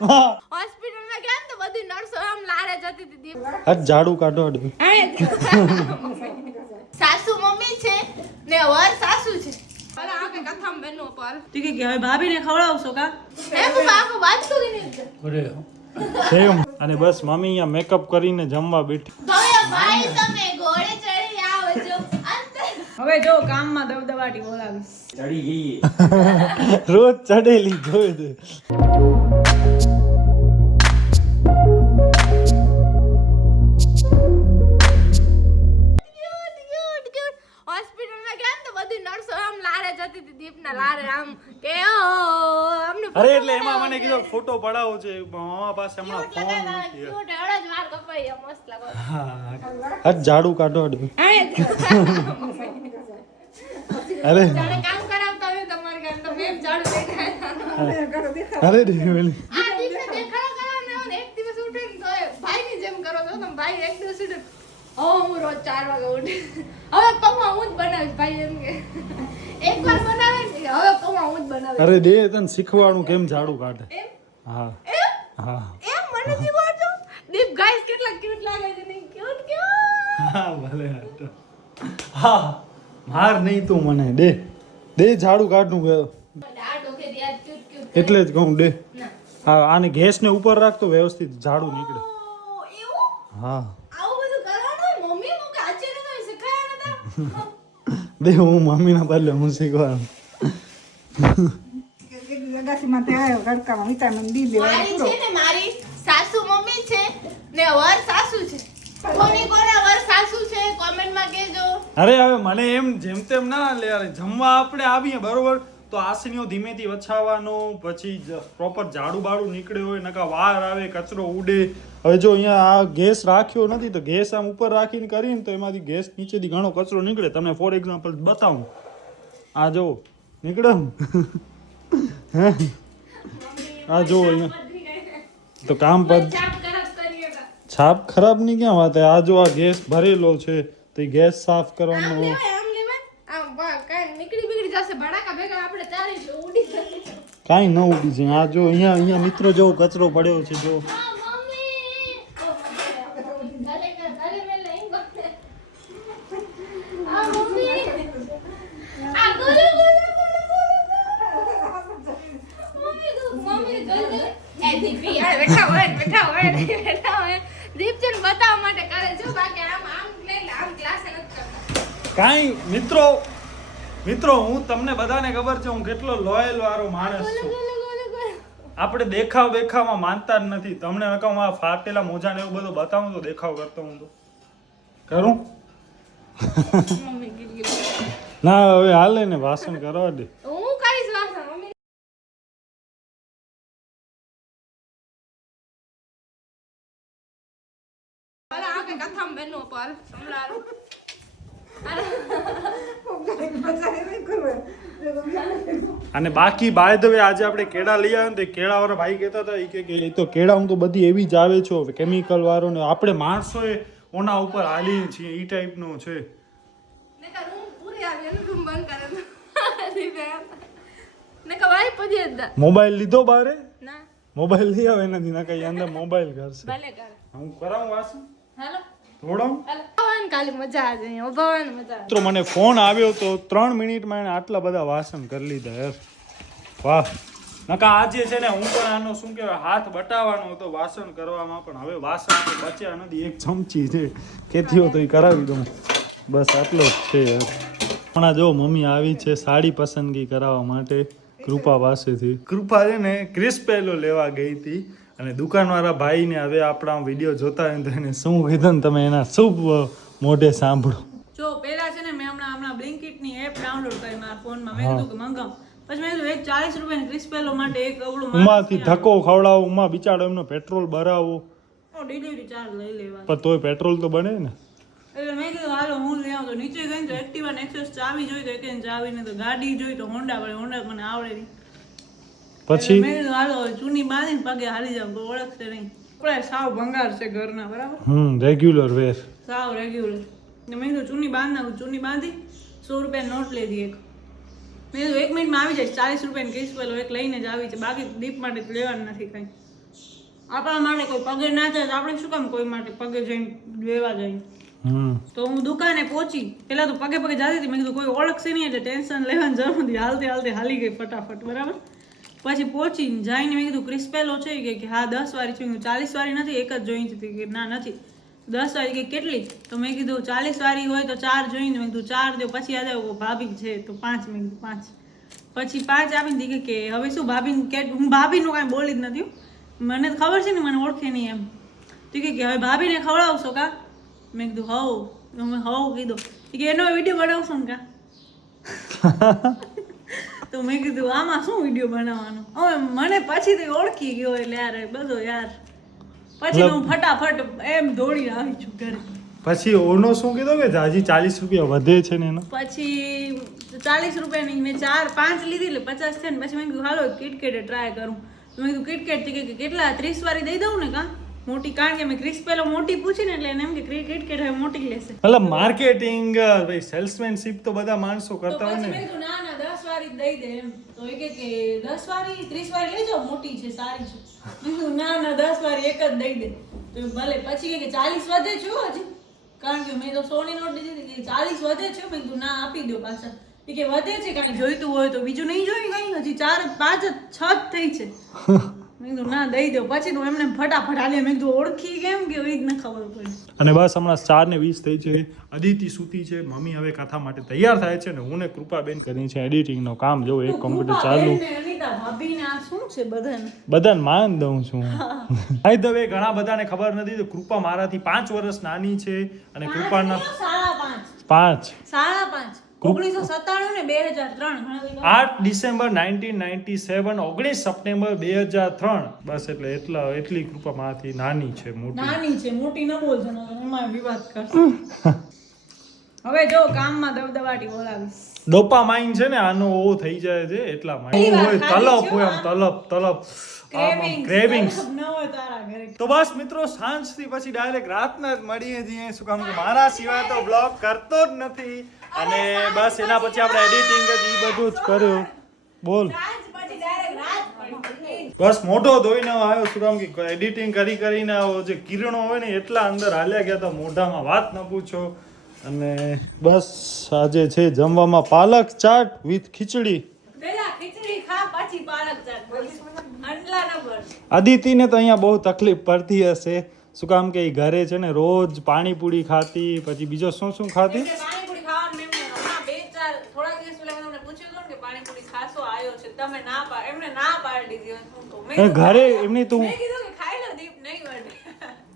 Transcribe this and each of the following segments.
હોસ્પિટલમાં ગયા તો બધી નર્સો આમ લારે જતી હતી. આ ઝાડુ કાઢો. સાસુ મમ્મી છે ને વર સાસુ છે. અલા આ કે કથમ બેનો પર તું કે હવે ભાભીને ખવડાવશો કા? એમ બાકો વાત કરી ને. અરે સેમ. અને બસ મમ્મી અહીંયા મેકઅપ કરીને જમવા બેઠી. ગયો ભાઈ તમે ઘોડે ચડી આવજો. હવે જો કામમાં દબદબાટી બોલાવીશ. ચડી ગઈ રોજ ચડેલી જોઈ દે. હોસ્પિટલમાં ગયા તો બધી નર્સો આમ લારે જતી હતી. દીપના લારે આમ કે અમને અરે એટલે એમાં મને કીધું ફોટો પડાવો છે મામા પાસે હમણાં ફોન નથી. ક્યુટ એવડો જ વાર કપાઈ મસ્ત લાગો. આ ઝાડુ કાઢો. અરે જાણે કામ કરાવતા હોય તમારે ઘર તો મેમ ઝાડુ દેખાય. અરે દેવેલી આ દિવસે દેખાડો કરાવને હોય એક દિવસ ઉઠીને તો ભાઈની જેમ કરો તો તમે ભાઈ એક દિવસ ઉઠે હું રોજ 4 વાગે ઉઠી હવે પૌવા હું જ બનાવીશ ભાઈ એમ કે એકવાર બનાવે ને હવે પૌવા હું જ બનાવીશ. અરે દે તને શીખવાડું કેમ ઝાડુ કાઢે. એમ હા એમ હા એમ મને શીખવાડજો. દીપ ગાઈસ કેટલા ક્યુટ લાગે છે ને ક્યુટ ક્યુટ. હા ભલે હા માર નહીં તું મને દે ઝાડુ કાઢનું ગયો આ ડોકે યાર ક્યુટ ક્યુટ એટલે જ કહું દે. ના હા આને ગેસ ને ઉપર રાખતો વ્યવસ્થિત ઝાડુ નીકળે. ઓ એવું હા આવું બધું કરવાનું મમ્મી હું કે આચેને તો શીખાયા નતા. દે હું મમ્મીના બદલે હું શીખવાડું. મારી છે ને મારી સાસુ મમ્મી છે ને વર સાસુ છે. કોની કોના વર સાસુ છે કોમેન્ટમાં કહેજો. અરે હવે મને એમ જેમ તેમ ના લે અરે જમવા આપણે આવીએ બરોબર તો આસનીઓ ધીમેથી વછાવવાનો પછી પ્રોપર ઝાડુ બાડુ નીકળે હોય નકા વાર આવે કચરો ઉડે. હવે જો અહીંયા આ ગેસ રાખ્યો નથી તો ગેસ આમ ઉપર રાખીને કરીને તો એમાંથી ગેસ નીચેથી ઘણો કચરો નીકળે. તમને ફોર એક્ઝામ્પલ બતાવું આ જો નીકળે આ જો અહીંયા તો કામ પર છાપ ખરાબ ની ક્યાં વાત હે. આ જો આ ગેસ ભરેલો છે તો એ ગેસ સાફ કરવાનો. આમ લેવાય આમ કાઈ નીકળી બીગડી જશે ભડાકા ભેગા આપણે ચાલી જો ઉડી જશે. કાંઈ ન ઉડી છે. આ જો અહીંયા મિત્રો જો કચરો પડ્યો છે જો. આ મમ્મી ગલે મેં નહીં ગમે. આ મમ્મી આ ગલે મમ્મી ગલે એ દીપી આ બેઠા હોય દીપચંદ બતાવવા માટે કરે છે બાકી આમ લઈ લે આમ ક્લાસ નથી કરતા. કાંઈ મિત્રો હું તમને બધાને ખબર છે હું કેટલો લોયલ વાળો માણસ છું. આપણે દેખાવમાં માનતા જ નથી. તમને નકામ આ ફાટેલા મોજા ને એવું બધું બતાવું તો દેખાવ કરતો હું તો કરું. મમ્મી ગીરી ના હવે હાલે ને વાસણ કરવા દે. હું કરીશ વાસણ મમ્મી. અરે આ કે કથમ બેનો પર સંભળારો. અને બાકી બાય ધ વે આજે આપણે કેળા લઈ આવ્યા ને તો કેળા વાળા ભાઈ કહેતા હતા કે એ તો કેળા હું તો બધી એવી જ આવે છે કેમિકલ વાળો ને આપણે માણસોએ ઓના ઉપર હાલીએ છીએ એ ટાઈપનો છે. નકા રૂમ પૂરી આવી અને રૂમ બંધ કરે નકા વાઈ પડી હતા. મોબાઈલ લીધો બારે ના મોબાઈલ લઈ આવે નથી ના કઈ અંદર મોબાઈલ કરશે. ભલે કર હું કરાવું વાસણ હાલો થોડો. ભગવાન કાલી મજા આવે છે ભગવાન મજા આવે. મિત્રો મને ફોન આવ્યો તો 3 મિનિટમાં એને આટલા બધા વાસણ કરી લીધા યાર. વાહ નકા આજે છે ને હું પણ આનો શું કહેવાય હાથ બટાવવાનો હતો વાસણ કરવામાં પણ હવે વાસણ તો બચ્યા નથી. એક ચમચી છે કેથીઓ તો એ કરાવી દઉં બસ આટલો જ છે યાર. હમણાં જો મમ્મી આવી છે સાડી પસંદગી કરાવવા માટે કૃપા પાસેથી. કૃપા છે ને ક્રિસ્પેલો લેવા ગઈ હતી અને દુકાનવાળા ભાઈને હવે આપણા વિડીયો જોતા હોય તો એને શું કીધું ને તમે એના શુભ મોઢે સાંભળો. જો પેલા છે ને મેં હમણાં બ્લિંકિટની એપ ડાઉનલોડ કરી મારા ફોનમાં. મેં કીધું કે મંગાવ. પછી મેં કીધું 40 રૂપિયાની ક્રિસ્પેલો માટે એક અવળું ઉમાંથી ધક્કો ખવડાવો ઉમાં બિચારો એમનો પેટ્રોલ ભરાવો ડિલિવરી ચાર્જ લઈ લેવા. પણ તોય પેટ્રોલ તો બને ને. એટલે મેં કીધું હાલો હું લઈ આવું. તો નીચે ગઈ તો એક્ટિવા ને એક્સેસ ચાવી જોઈ તો એક ચાવી ને તો ગાડી જોઈ તો હોન્ડા પડે. હોન્ડા મને આવડે નહીં. પછી મેં કીધું હાલો ચૂની બાંધીને પગે હાલી જાવ તો ઓળખશે નહીં. આપણે સાવ ભંગાર છે ઘરના બરાબર રેગ્યુલર વેર સાવ રેગ્યુલર. ને મેં કીધું ચૂની બાંધ નાખું. ચૂની બાંધી 100 રૂપિયા નોટ લીધી એક. મેં કીધું 1 મિનિટમાં આવી જાય. 40 રૂપિયાની ક્રિસ્પેલો એક લઈને જ આવી છે. બાકી દીપ માટે લેવાનું નથી કઈ. આપણા માટે કોઈ પગે ના જાય તો આપણે શું કામ કોઈ માટે પગે જઈને લેવા જઈએ. તો હું દુકાને પહોંચી, પેલા તો પગે પગે જતી હતી, મેં કીધું કોઈ ઓળખશે નહીં એટલે ટેન્શન લેવાની જરૂર નથી, હાલતે હાલતે હાલી ગઈ ફટાફટ, બરાબર. પછી પહોંચીને જઈને મેં કીધું ક્રિસ્પેલો છે કે હા 10 વાળી છે, 40 વાળી નથી, એક જ જોઈ હતી કે ના નથી 10 વાળી કે કેટલી, તો મેં કીધું 40 વાળી હોય તો 4 જોઈને, મેં કીધું 4 દો. પછી યાદ આવ્યું ભાભી છે તો 5, મેં કીધું 5. પછી 5 આપીને દીધી કે હવે શું ભાભીને કે હું ભાભીનું કાંઈ બોલી જ નથી, મને તો ખબર છે ને મને ઓળખે નહીં એમ. તો કે હવે ભાભીને ખવડાવશો કા? મેં કીધું હવ, અમે હવ કીધું કે એનો વિડીયો બનાવશો ને કા? તો મેં કીધું આમાં શું વિડીયો બનાવવાનો, હવે મને પછી તો ઓળખી ગયો એટલે યાર બધો યાર. પછી હું ફટાફટ એમ દોડી આવી છું ઘરે. પછી ઓનો શું કીધો કે હજી 40 રૂપિયા વધે છે ને એનો? પછી 40 રૂપિયાની મેં 4-5 લીધી એટલે 50 થયા ને. પછી મેં કીધું હાલો કિટકેટ ટ્રાય કરું. તો મેં કીધું કિટકેટ કે કેટલા 30 વાળી દઈ દઉં ને કા મોટી, કારણ કે મેં ક્રિસ્પેલો મોટી પૂછી ને એટલે એને એમ કે કિટકેટ હવે મોટી લેશે. મતલબ માર્કેટિંગ ભાઈ સેલ્સમેનશિપ તો બધા માણસો કરતા હોય પછી ને. મેં કીધું ના ના 10 વાળી દઈ દે એમ. તો એ કે 10 વાળી 30 વાળી લઈ જાઓ, મોટી છે સારી છે. મેં કીધું ના ના 10 વાળી એક જ દઈ દે. તો ભલે. પછી કે 40 વધે છે હજી, કારણ કે મેં તો 100 ની નોટ દીધી કે 40 વધે છે. મેં કીધું ના આપી દો પાછા. એ કે વધે છે કાંઈ જોઈતું હોય તો બીજું નહીં જોઈ કઈ, હજી 4 5 6 જ થઈ છે. મેં કીધું ના દઈ દો. પછી તો એમને ફટાફટ હાલે. મેં કીધું ઓળખી કેમ કે એ જ ન ખબર પડી. અને બસ હમણાં 4:20 થઈ છે. અદિતિ સૂતી છે, મમ્મી હવે કથા માટે તૈયાર થાય છે ને હું ને કૃપાબેન કરી છે એડિટિંગ નો કામ. જો એક કોમ્પ્યુટર ચાલુ. અનિતા ભાભીને આ શું છે બધાને માન દઉં છું. ભાઈ દવે ઘણા બધાને ખબર નથી તો કૃપા મારાથી 5 વર્ષ નાની છે અને કૃપાના 5 1997 ને 2003 8 ડિસેમ્બર 1997 19 સપ્ટેમ્બર 2003. બસ એટલી કૃપા મારાથી નાની છે. મોટી ન બોલજો ને એમાં વિવાદ કરશે. હવે જો કામમાં દબદબાટી બોલાવીશ. ડોપામાઇન છે ને આનો ઓ થઈ જાય છે એટલા માટે હોય તલપ હોય આમ તલપ ક્રેવિંગ્સ ન હોય તારા ઘરે. તો બસ મિત્રો સાંજથી પછી ડાયરેક્ટ રાતના જ મળીએ છીએ. શું કામ કે મારા સિવાય તો બ્લોગ કરતો જ નથી અને બસ એના પછી આપણે એડિટિંગ જ ઈ બધું જ કર્યું. બોલ બસ મોઢો ધોઈને આવ્યો. શું કામ કે એડિટિંગ કરીને જે કિરણો હોય ને એટલા અંદર હાલ્યા ગયા હતા મોઢામાં, વાત ન પૂછો. અને બસ આજે છે જમવામાં પાલક ચાટ વિથ ખીચડી. પેલા ખીચડી ખા પછી પાલક ચાટ. અંડલા ન ભર. અદિતિને તો અહીંયા બહુ તકલીફ પડતી હશે. શું કામ કે ઈ ઘરે છે ને રોજ પાણીપુરી ખાતી, પછી બીજો શું ખાતી? પાણીપુરી ખાવાનું એમને હમણાં 2-4 થોડા દિવસ પહેલા મેં તમને પૂછ્યું હતું કે પાણીપુરી ખાસો આવ્યો છે, તમે ના પાડ, એમને ના પાડી દીધી. શું કહું? મેં ઘરે એમની તું મેં કીધું કે ખાઈ લો દીપ, નહીં વળે.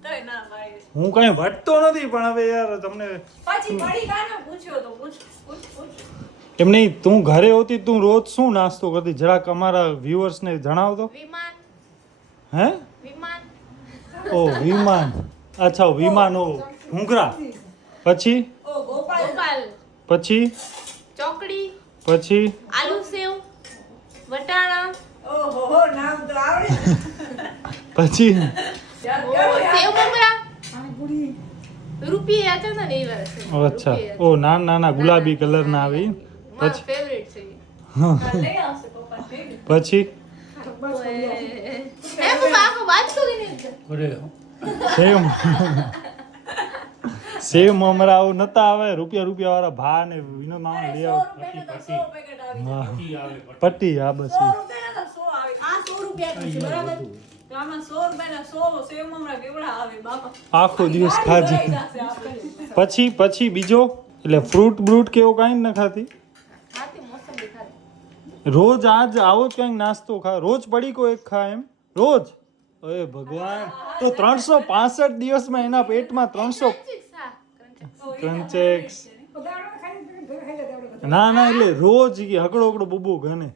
તોય ના પાડી. હું કઈ વટતો નથી પણ હવે યાર તમને પછી પડી કાનો પૂછ્યો તો પૂછ. એમ નહીં, તું ઘરે હોતી તું રોજ શું નાસ્તો કરતી જરાક અમારા વ્યુઅર્સ ને જણાવતો. વિમાન. હે? વિમાન. ઓ વિમાન. અચ્છા વિમાન. ઓ ઘૂંઘરા. પછી ઓ ગોપાલ. પછી ચોકડી. પછી આલુ સેવ, વટાણા. ઓહો નામ તો આવડે. પછી સેવ મમરા. રૂપિયા હતા ને એ વર્ષે. અચ્છા ઓ નાના ગુલાબી કલર ના આવી. મારો ફેવરિટ છે. લઈ આવશે પપ્પા. પછી એ પપ્પા આખો વાત કરી ને. સેવ મમરા આવું નતા આવે. રૂપિયા વાળા ભા ને વિનોદ મામા લઈ આવે. પટ્ટી આ બસ આખો દિવસ ખાજી. પછી બીજો એટલે ફ્રૂટ બ્રૂટ કે એવું કાંઈ ન ખાતી. રોજ આજ આવો જ કંઈક નાસ્તો ખા. રોજ પડીકો એક ખા એમ રોજ. ઓય ભગવાન, તો 365 દિવસમાં એના પેટમાં 300 ક્રંચેક્સ. ના એટલે રોજ હકડો બબો ઘને.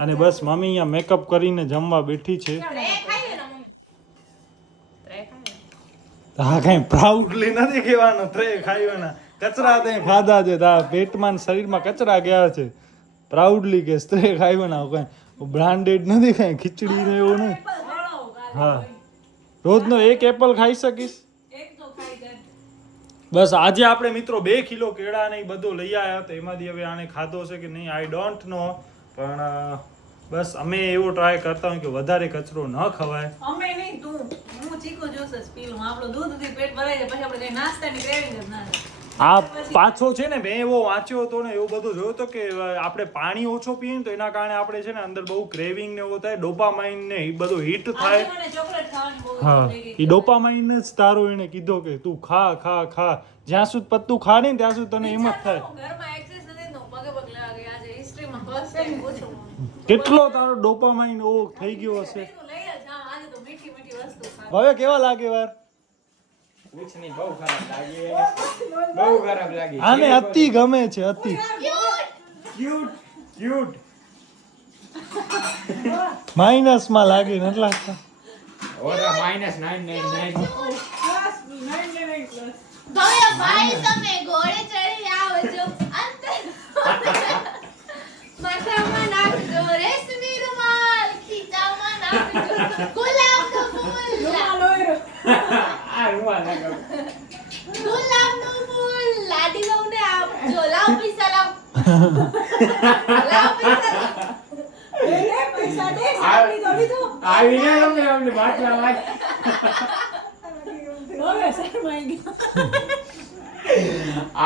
અને બસ મમ્મી અહીંયા મેકઅપ કરીને જમવા બેઠી છે. હા કઈ પ્રાઉડલી નથી કહેવાનું. ત્રે ખાઈવાના કચરા તે ખાધા છે. તા પેટમાં શરીરમાં કચરા ગયા છે. પ્રાઉડલી કે સ્ત્રે ખાઈવાના કઈ બ્રાન્ડેડ નથી કઈ ખીચડી ને એવું નહીં. હા રોજનો એક એપલ ખાઈ શકીશ. બસ આજે આપણે મિત્રો 2 કિલો કેળા ને એ બધું લઈ આવ્યા તો એમાંથી હવે આને ખાધો છે કે નહીં આઈ ડોન્ટ નો, પણ બસ અમે એવો ટ્રાય કરતા હોય કે વધારે કચરો ન ખવાય. અમે નહીં તું હું ચીકુ જ્યુસ જ પી લઉં આપણું દૂધથી પેટ ભરાઈ જાય પછી આપણે કઈ નાસ્તાની ક્રેવિંગ જ ના થાય. આ પાછો છે ને મેં એવો વાંચ્યો હતો ને એવું બધું જોયું હતું કે આપણે પાણી ઓછો પીએ ને તો એના કારણે આપણે છે ને અંદર બહુ ક્રેવિંગ ને એવું થાય, ડોપામાઇન ને એ બધું હિટ થાય. આજે મને ચોકલેટ ખાવાની બહુ હા ઈચ્છા થઈ ગઈ. એ ડોપામાઇન જ તારું એને કીધો કે તું ખા ખા ખા, જ્યાં સુધી પત્તું ખા નહીં ત્યાં સુધી તને હિંમત થાય. ઘરમાં એક્સેસ નથી તો પગે પગ લેવા ગયા આજે હિસ્ટ્રીમાં ફર્સ્ટ ટાઈમ પૂછું. કેટલો તારો ડોપામાઇન ઓ થઈ ગયો હશે. લઈ જ જાઉં આજે તો મીઠી મીઠી વસ્તુ ખાવા. હવે કેવા લાગે વાર कुछ नहीं बहू खराब लागी बहू खराब लागी આને અતિ ગમે છે અતિ. क्यूट क्यूट માઇનસ માં લાગે નથી લાગતા. और -999 હવે ભાઈ તમે ઘોડે ચડી આવજો અંતર માથામાં નાખજો રેશમી રૂમાલ, ખીચામાં નાખજો ગુલાબનું ફૂલ, आ रुआ लगा ગુલાબનું ફૂલ લાડી લઉંને આપજો. લાવ પૈસા લાવ પૈસા લાવ. આવી ને અમને બાટલા વાત હવે શરમાઈ ગઈ.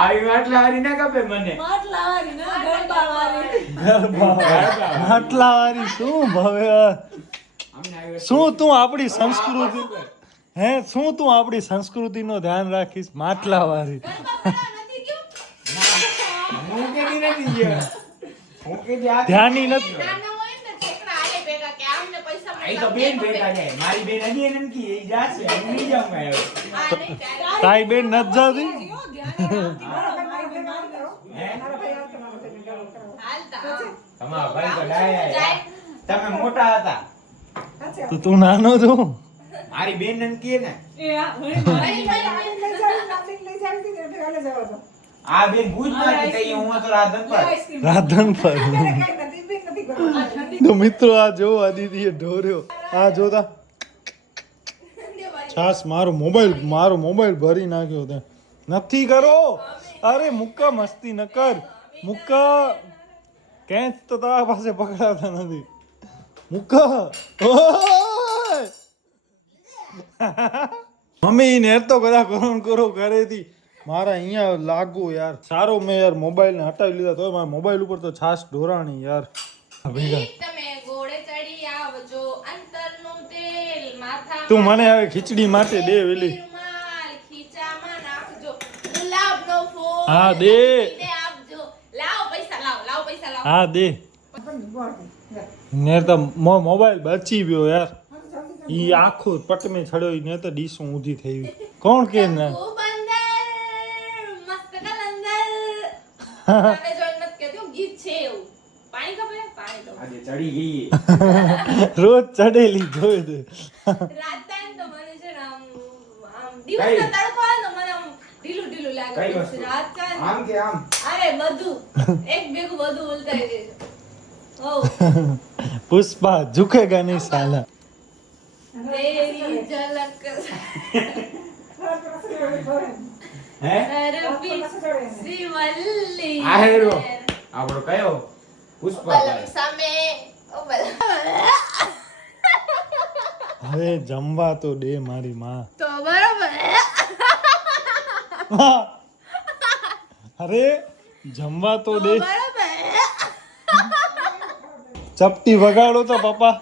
આવી બાટલા વાળી ના કપે મને માટલા વાળી ના ગરબા વાળી. આટલા વારી શું ભવ્ય, અમને આવી શું તું આપણી સંસ્કૃતિ શું તું આપણી સંસ્કૃતિનો ધ્યાન રાખીશ. માટલા વારી ગરબા કરવા નથી ગયું? હું કે નથી ગયો હું કે જા ધ્યાની નથી. નાના હોય ને છોકરા આલે ભેગા કે આમને પૈસા આઈ તો બેન બેઠા જાય મારી બેન હજી એને નથી એ જાશે હું નહીં જાઉં હવે તાઈ બેન નથી જાતી. હે હાલતા તમારા ભાઈ તો ડાયા તમે મોટા હતા તો તું નાનો છું. મારી બેન ને કે ને એ આ વળી આ બેન ભૂજ માંથી કઈ હું તો રાધન પર રાધન પર તો મિત્રો આ જો આદિત્ય ઢોર્યો આ જોતા છાસ મારો મોબાઈલ ભરી નાખ્યો તે નથી કરો. અરે મુક્કા મસ્તી ન કર મુક્કા કેચ તો તારા પાસે પકડાતા નથી મુક્કા. ઓય! મમ્મી નેર તો બધા કરો કરેથી મારા અહીંયા લાગુ યાર. સારો મેં યાર મોબાઈલ ને હટાવી લીધા તો મારા મોબાઈલ ઉપર તો છાસ ઢોરાણી યાર. ભેગા તમે ઘોડે ચડી આવજો અંતરનું તેલ માથામાં તું મને હવે ખીચડી માટે દે વેલી. રૂમાલ, ખીચામાં નાખજો ગુલાબનો ફૂલ હા, દે. લઈને આપજો. લાવ પૈસા લાવ પૈસા લાવ. હા દે ને તો મોબાઈલ બચી ગયો યાર. ઈ આખો પટમે છડ્યો ને તો ડીશું ઊંધી થઈ ગઈ. કોણ કે ના ખૂબ અંદર મસ્ત કલંદર તમે જોઈ મત કહેતી હું ગીત છે એવું. પાણી ખપે પાણી તો આજે ચડી ગઈ રોજ ચડેલી જોઈ દે. રાતના તો મને છે ને આમ દિવસનો તડકો આવે ને મને આમ ઢીલું લાગે. કઈ વસ્તુ? રાતના આમ કે આમ અરે બધું એક ભેગું બધું ઉલટાઈ દે છે. હો પુષ્પા ઝુકેગા નહીં સાલા. તેરી ઝલક હે અરબી સિવલ્લી આ હેરો આપણો કયો પુષ્પા બલમ સામે ઓ બલમ હવે જમવા તો દે મારી માં. તો બરોબર અરે જમવા તો દે. બરોબર ચપટી વગાડો તો પપ્પા.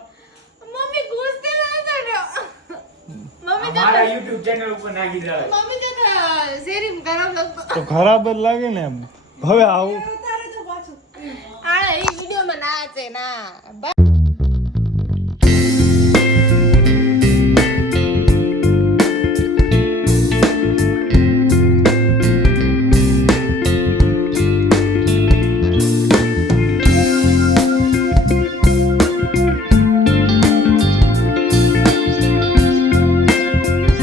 મમ્મી ગુસ્સે ના કર્યો. મમ્મી મારા YouTube ચેનલ ઉપર નાખી દે મમ્મી તો શેરિંગ ખરાબ લાગતો. તો ખરાબ જ લાગે ને એમ. હવે આવું આ એ વિડિયોમાં ના છે ના